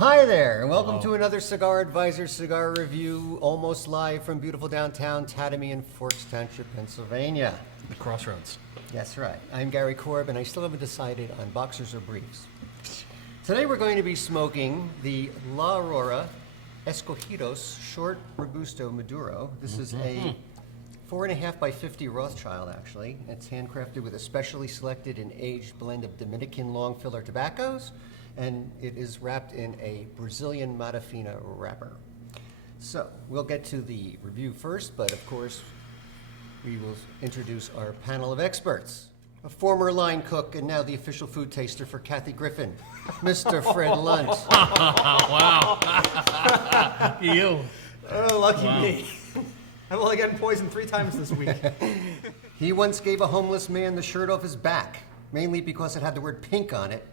Hi there, and welcome to another Cigar Advisor cigar review, almost live from beautiful downtown Tatamy in Forks Township, Pennsylvania. The Crossroads. That's right. I'm Gary Korb, and I still haven't decided on boxers or briefs. Today we're going to be smoking the La Aurora Escogidos Short Robusto Maduro. This is a 4.5 by 50 Rothschild, actually. It's handcrafted with a specially selected and aged blend of Dominican long filler tobaccos, and it is wrapped in a Brazilian Matafina wrapper. So we'll get to the review first, but of course we will introduce our panel of experts. A former line cook and now the official food taster for Kathy Griffin, Mr. Fred Lunt. Wow. You. Oh, lucky me. I've only gotten poisoned 3 times this week. He once gave a homeless man the shirt off his back, mainly because it had the word pink on it.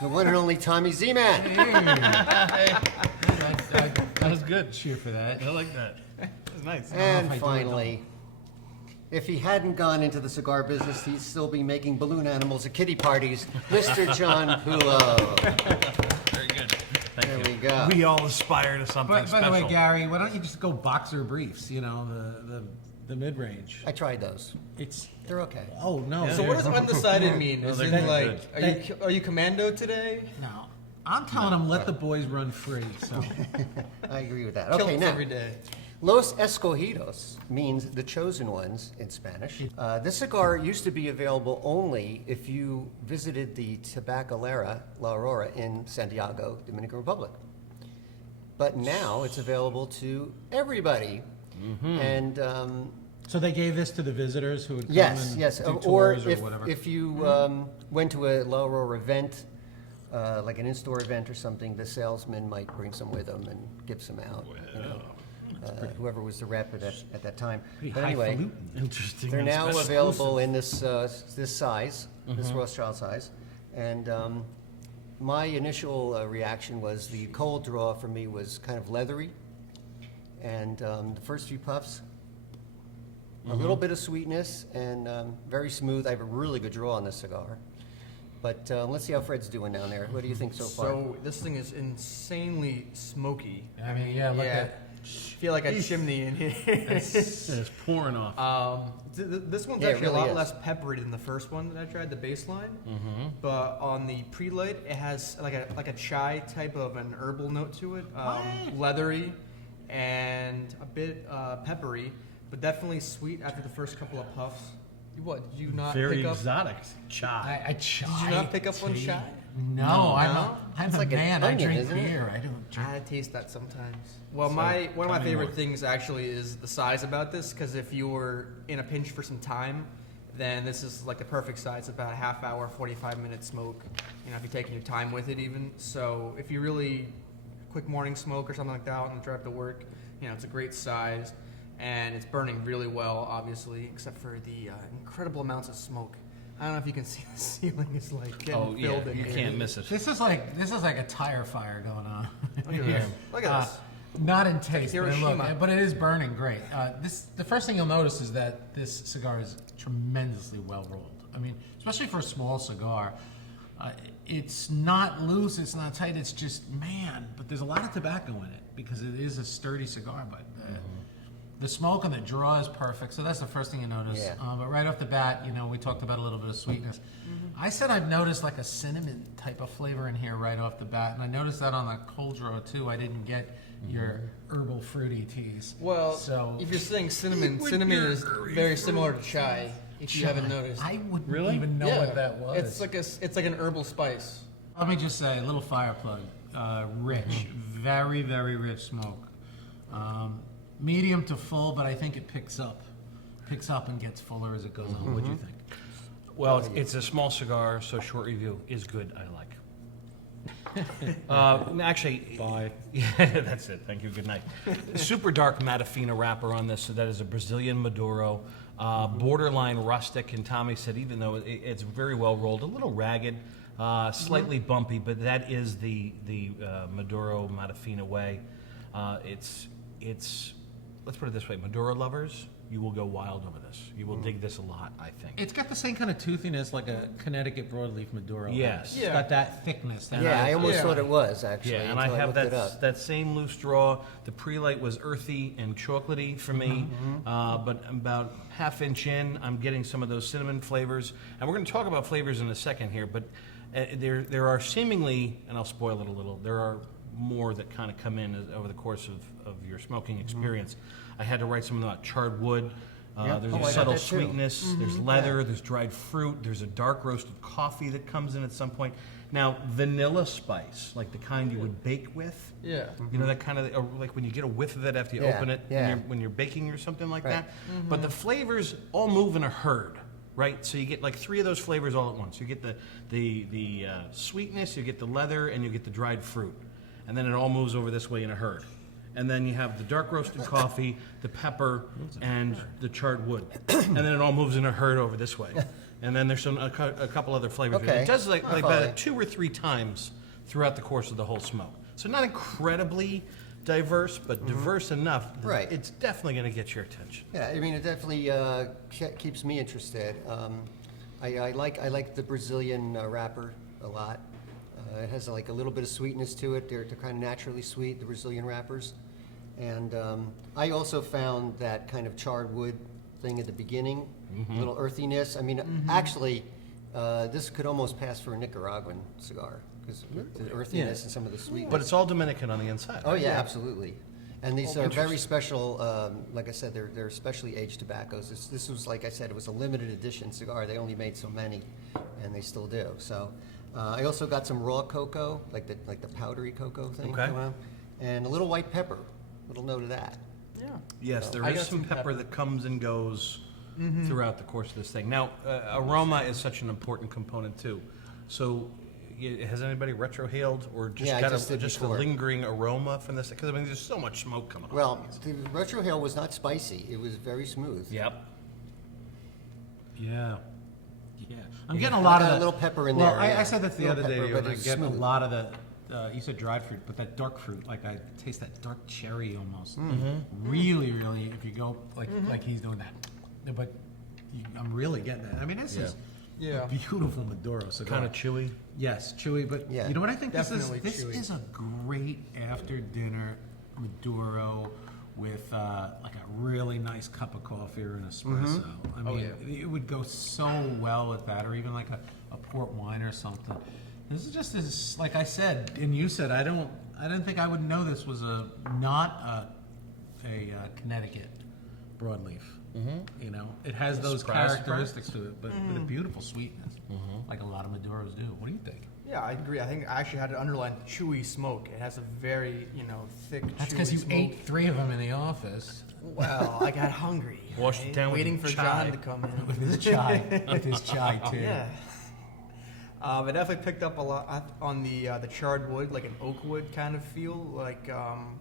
The one and only Tommy Z-Man. That was good. Cheer for that. I like that. That's nice. And finally, if he hadn't gone into the cigar business, he'd still be making balloon animals at kiddie parties, Mr. John Pulo. Very good. There we go. We all aspire to something By special. the way, Gary, why don't you just go boxer briefs? You know, the mid-range. I tried those. They're okay. Oh no. So what does undecided mean? Is they're it like, are you commando today? No. I'm telling them let the boys run free. So I agree with that. Kill Okay, us now, every day. Los Escogidos means the chosen ones in Spanish. This cigar used to be available only if you visited the Tabacalera La Aurora in Santiago, Dominican Republic. But now it's available to everybody. And so they gave this to the visitors who would come yes, and yes. do Or tours if, or whatever. if you went to a La Aurora event, like an in-store event or something, the salesman might bring some with them and give some out. You know, whoever was the rep at that time. But anyway, highfalutin. Interesting. they're and now special. available in this this size, this Rothschild size. And my initial reaction was the cold draw for me was kind of leathery. And the first few puffs, a little bit of sweetness and very smooth. I have a really good draw on this cigar. But let's see how Fred's doing down there. What do you think so far? So this thing is insanely smoky. I mean, yeah, look at. I feel like a chimney in here. It's pouring off. This one's Yeah, it actually really a lot is. less peppery than the first one that I tried, the baseline. But on the pre-light, it has like a chai type of an herbal note to it, leathery and a bit peppery, but definitely sweet after the first couple of puffs. What, did you not Very pick up? exotic. Chai. I chai. Did you not pick up on tea. chai? No, I'm No? I'm It's a like an man. onion, I drink isn't it? beer. I don't drink. I taste that sometimes. Well, one of my tell me favorite more. things actually is the size about this, because if you were in a pinch for some time, then this is like the perfect size, about a half hour, 45-minute smoke. You know, if you're taking your time with it even. So if you really quick morning smoke or something like that on the drive to work, you know, it's a great size. And it's burning really well, obviously, except for the incredible amounts of smoke. I don't know if you can see the ceiling is like getting filled in you here. can't miss it. This is like a tire fire going on. Look at this. Look at this. Not in taste, but, Hiroshima. but it is burning great. The first thing you'll notice is that this cigar is tremendously well rolled. I mean, especially for a small cigar, it's not loose, it's not tight. It's just but there's a lot of tobacco in it because it is a sturdy cigar. But the smoke and the draw is perfect. So that's the first thing you notice. Yeah. But right off the bat, you know, we talked about a little bit of sweetness. I said I've noticed like a cinnamon type of flavor in here right off the bat, and I noticed that on the cold draw too. I didn't get your herbal fruity teas. Well, so if you're saying cinnamon is very similar to chai. If you haven't noticed, I wouldn't Really? even know Yeah. what that was. It's like an herbal spice. Let me just say, a little fire plug, rich, very, very rich smoke. Medium to full, but I think it picks up and gets fuller as it goes on. What do you think? Well, it's a small cigar, so short review is good. I like. Actually, Bye. Yeah, that's it. Thank you. Good night. Super dark Matafina wrapper on this. So that is a Brazilian Maduro, borderline rustic. And Tommy said, even though it's very well rolled, a little ragged, slightly bumpy, but that is the Maduro Matafina way. It's let's put it this way: Maduro lovers you will go wild over this. You will dig this a lot, I think. It's got the same kind of toothiness like a Connecticut broadleaf Maduro. Yes. It's got that thickness. Yeah, I almost Yeah. thought it was, actually, Yeah, and I until have looked it up. that same loose draw. The pre-light was earthy and chocolatey for me, but about half-inch in, I'm getting some of those cinnamon flavors. And we're going to talk about flavors in a second here, but there are seemingly, and I'll spoil it a little, there are more that kind of come in over the course of your smoking experience. I had to write something about charred wood. Yep. There's Oh, I a got subtle that too. sweetness, there's leather, there's dried fruit, there's a dark roasted coffee that comes in at some point. Now, vanilla spice, like the kind you would bake with, Yeah. you know, that kind of, or like when you get a whiff of it after you Yeah, open it, yeah. when you're baking or something like Right. that. But the flavors all move in a herd, right? So you get like 3 of those flavors all at once. You get the sweetness, you get the leather, and you get the dried fruit. And then it all moves over this way in a herd. And then you have the dark roasted coffee, the pepper, and the charred wood. And then it all moves in a herd over this way. And then there's a couple other flavors. Okay. It does like I'm about following. 2 or 3 times throughout the course of the whole smoke. So not incredibly diverse, but diverse enough. that Right. It's definitely going to get your attention. Yeah, I mean, it definitely keeps me interested. I like the Brazilian wrapper a lot. It has like a little bit of sweetness to it. They're kind of naturally sweet, the Brazilian wrappers. And I also found that kind of charred wood thing at the beginning, a little earthiness. I mean, actually, this could almost pass for a Nicaraguan cigar because the earthiness and some of the sweetness. But it's all Dominican on the inside. Oh right? yeah, absolutely. And these are interesting. very special. Like I said, they're specially aged tobaccos. This was, like I said, it was a limited edition cigar. They only made so many, and they still do. So, I also got some raw cocoa, like the powdery cocoa thing. Okay. And a little white pepper. Little note of that. Yeah. Yes, there I is got some some pepper pepper. that comes and goes throughout the course of this thing. Now, aroma is such an important component too. So, has anybody retrohaled or just Yeah, I got just did a before. lingering aroma from this? Because I mean, there's so much smoke coming. Well, off the retrohale was not spicy. It was very smooth. these. Yep. Yeah. Yeah. I'm getting a lot I of got the a little pepper in well, there, I yeah. said that the Little other day pepper, when but I it's get a smooth. lot of the. You said dried fruit, but that dark fruit, like I taste that dark cherry almost. Really, really, if you go like he's doing that, but I'm really getting that. I mean, this is Yeah. a beautiful Maduro cigar. Kind of chewy. Yes, chewy, but Yeah. you know what I think Definitely this chewy. is a great after dinner Maduro with like a really nice cup of coffee or an espresso. I mean, it would go so well with that, or even like a port wine or something. This is just as, like I said, and you said, I didn't think I would know this was not a Connecticut broadleaf. You know, it has those Surprise, characteristics to it, but with a beautiful sweetness, like a lot of Maduros do. What do you think? Yeah, I agree. I think I actually had to underline chewy smoke. It has a very, thick, That's chewy because you smoke. ate 3 of them in the office Well, I got hungry. Washed it down with waiting for chai. John to come in. with his chai, too. Yeah. I definitely picked up a lot on the charred wood, like an oak wood kind of feel. Like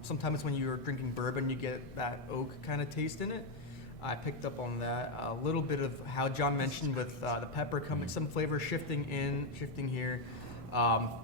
sometimes when you're drinking bourbon, you get that oak kind of taste in it. I picked up on that. A little bit of how John mentioned with the pepper coming, some flavor shifting here.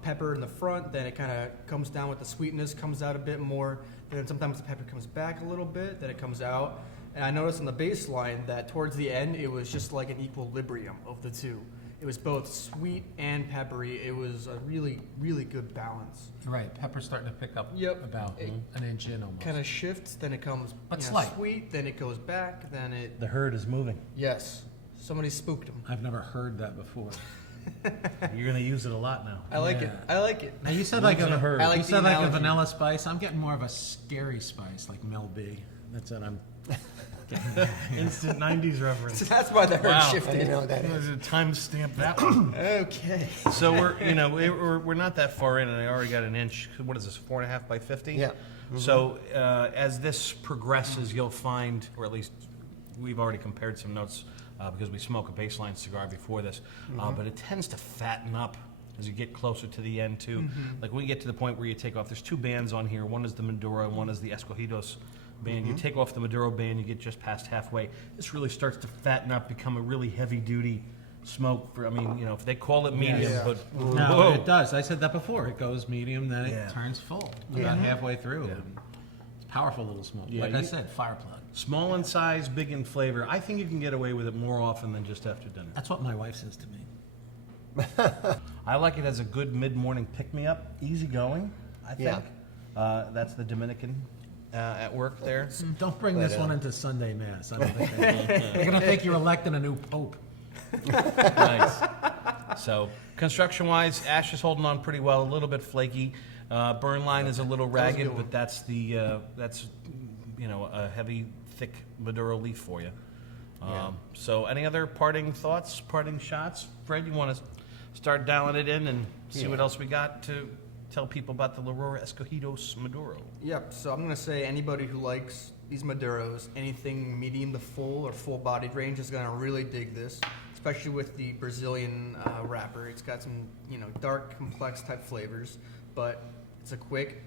Pepper in the front, then it kind of comes down with the sweetness, comes out a bit more. Then sometimes the pepper comes back a little bit, then it comes out. And I noticed on the baseline that towards the end, it was just like an equilibrium of the two. It was both sweet and peppery. It was a really, really good balance. Right, pepper's starting to pick up Yep. about an inch in almost. Kind of shifts, then it comes But slight. sweet, then it goes back, then it... The herd is moving. Yes, somebody spooked him. I've never heard that before. You're going to use it a lot now. I like it. Yeah. I like it. Now you said like Lives in a herd. I like you the said like a analogy. vanilla spice. I'm getting more of a scary spice, like Mel B. That's what I'm getting. Instant 90s reference. That's why the herd Wow. I shifted. didn't know what that is. Timestamp that one. Okay. So we're not that far in, and I already got an inch. What is this? 4.5 by 50? Yeah. So as this progresses, you'll find, or at least we've already compared some notes because we smoke a baseline cigar before this, but it tends to fatten up as you get closer to the end too. Like when you get to the point where you take off, there's 2 bands on here. One is the Maduro, and one is the Escogidos band. You take off the Maduro band, you get just past halfway. This really starts to fatten up, become a really heavy duty smoke. For, I mean, if they call it medium, Yeah. but No, whoa. it does. I said that before. It goes medium, then Yeah. it turns full about halfway through. Yeah. It's powerful little smoke. Yeah, Like I you- said, fire plug. Small in size, big in flavor. I think you can get away with it more often than just after dinner. That's what my wife says to me. I like it as a good mid-morning pick-me-up, easy going, I think. Yeah. That's the Dominican at work there. Don't bring this one into Sunday Mass. I don't think they're going to think you're electing a new pope. Nice. So, construction-wise, ash is holding on pretty well, a little bit flaky. Burn line is a little ragged, but that's a heavy, thick Maduro leaf for you. So, any other parting thoughts, parting shots? Fred, you want to start dialing it in and see what else we got to tell people about the Aurora Escogidos Maduro? Yep, so I'm going to say anybody who likes these Maduros, anything medium to full or full-bodied range is going to really dig this, especially with the Brazilian wrapper. It's got some, dark, complex type flavors, but it's a quick,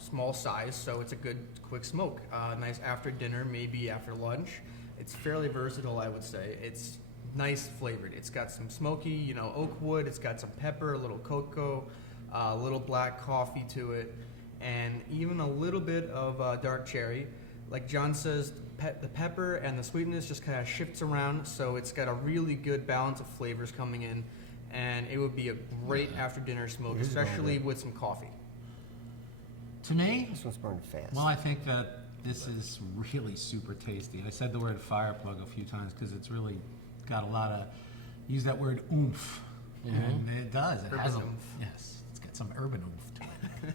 small size, so it's a good, quick smoke. Nice after dinner, maybe after lunch. It's fairly versatile, I would say. It's nice flavored. It's got some smoky, oak wood. It's got some pepper, a little cocoa, a little black coffee to it, and even a little bit of dark cherry. Like John says, the pepper and the sweetness just kind of shifts around, so it's got a really good balance of flavors coming in, and it would be a great after-dinner smoke, especially with some coffee. To me, This one's burning fast. well, I think that this is really super tasty. I said the word fire plug a few times because it's really got a lot of, use that word oomph. And it does. It has a, Urban oomph. yes, it's got some urban oomph to it.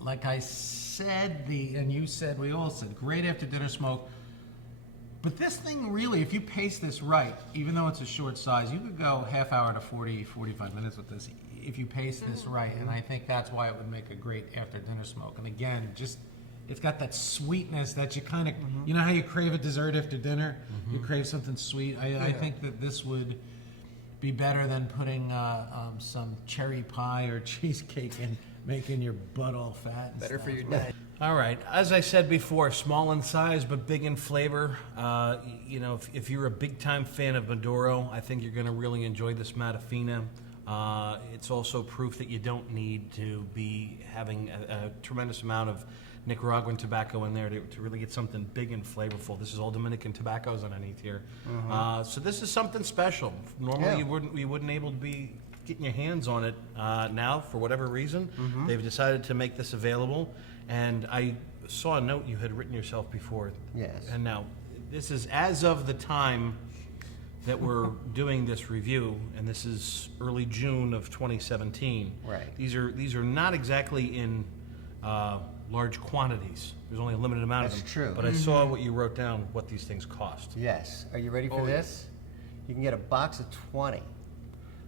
Like I said, and you said, we all said, great after dinner smoke. But this thing really, if you pace this right, even though it's a short size, you could go half hour to 40, 45 minutes with this if you pace this right. And I think that's why it would make a great after dinner smoke. And again, just it's got that sweetness that you kind of, you know how you crave a dessert after dinner? You crave something sweet. I think that this would be better than putting some cherry pie or cheesecake and making your butt all fat. And Better stuff. for your day. All right. As I said before, small in size but big in flavor. If you're a big-time fan of Maduro, I think you're going to really enjoy this Matafina. It's also proof that you don't need to be having a tremendous amount of Nicaraguan tobacco in there to really get something big and flavorful. This is all Dominican tobaccos underneath here. So this is something special. Normally you wouldn't able to be getting your hands on it now for whatever reason. They've decided to make this available. And I saw a note you had written yourself before. Yes. And now, this is as of the time that we're doing this review, and this is early June of 2017. Right. These are not exactly in large quantities. There's only a limited amount of them. That's true. But I saw what you wrote down, what these things cost. Yes. Are you ready for this? You can get a box of 20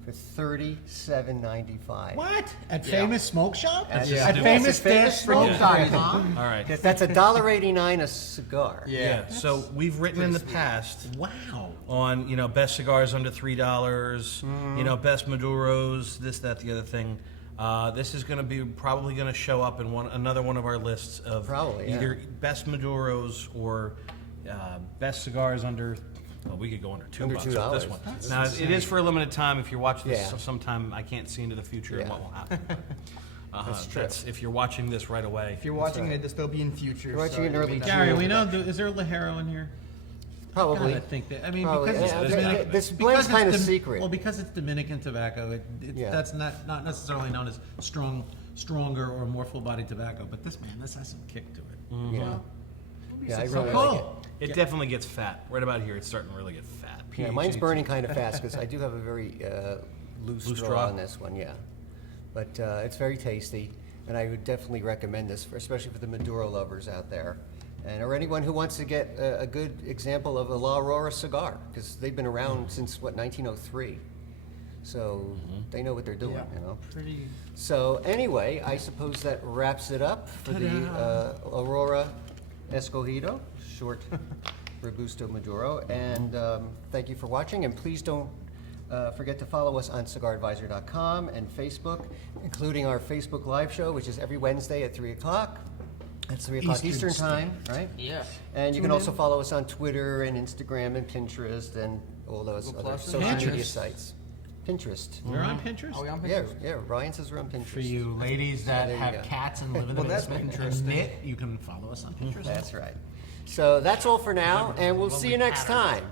for $37.95. What? At Famous Smoke Shop? At At Yeah. famous-smoke.com? All right. That's $1.89 a cigar. Yeah. So we've written in the past Wow. on best cigars under $3, best Maduros, this, that, the other thing. This is going to be probably going to show up in another one of our lists of Probably, yeah. either best Maduros or best cigars under. Well, we could go under $2 Under with this $2. one. That's Now it is for a limited time. If you're watching this Yeah. sometime, I can't see into the future and Yeah. what will happen. That's true. If you're watching this right away. If you're watching right. the dystopian future, You're watching sorry, an early we- June. Gary, we know, is there Lajero in here? Probably. I think that. I mean, Probably. because Yeah, it's yeah, Dominican, this blend's because it's kinda secret. Well, because it's Dominican tobacco, Yeah. that's not necessarily known as stronger or more full-bodied tobacco. But this has some kick to it. Yeah. Yeah, I So really like it. cool. It definitely gets fat. Right about here, it's starting to really get fat. Yeah, mine's burning kind of fast because I do have a very loose Loose straw straw? on this one, yeah. But it's very tasty, and I would definitely recommend this, especially for the Maduro lovers out there. Or anyone who wants to get a good example of a La Aurora cigar, because they've been around since, 1903. So they know what they're doing, Pretty. So anyway, I suppose that wraps it up for the Aurora Escogido, short Robusto Maduro. And thank you for watching, and please don't forget to follow us on cigaradvisor.com and Facebook, including our Facebook live show, which is every Wednesday at 3 o'clock. That's 3 o'clock Eastern Eastern time, right? Yeah. And you can also follow us on Twitter and Instagram and Pinterest and all those Google other Plus and social media Pinterest. sites. Pinterest. We're on Pinterest? Are we on Yeah, Pinterest? yeah. Ryan says we're on Pinterest. For you ladies that there you have go. cats and live in the Well, that's basement and interesting. knit, you can follow us on Pinterest. That's right. So that's all for now, and we'll see you next patterns. time.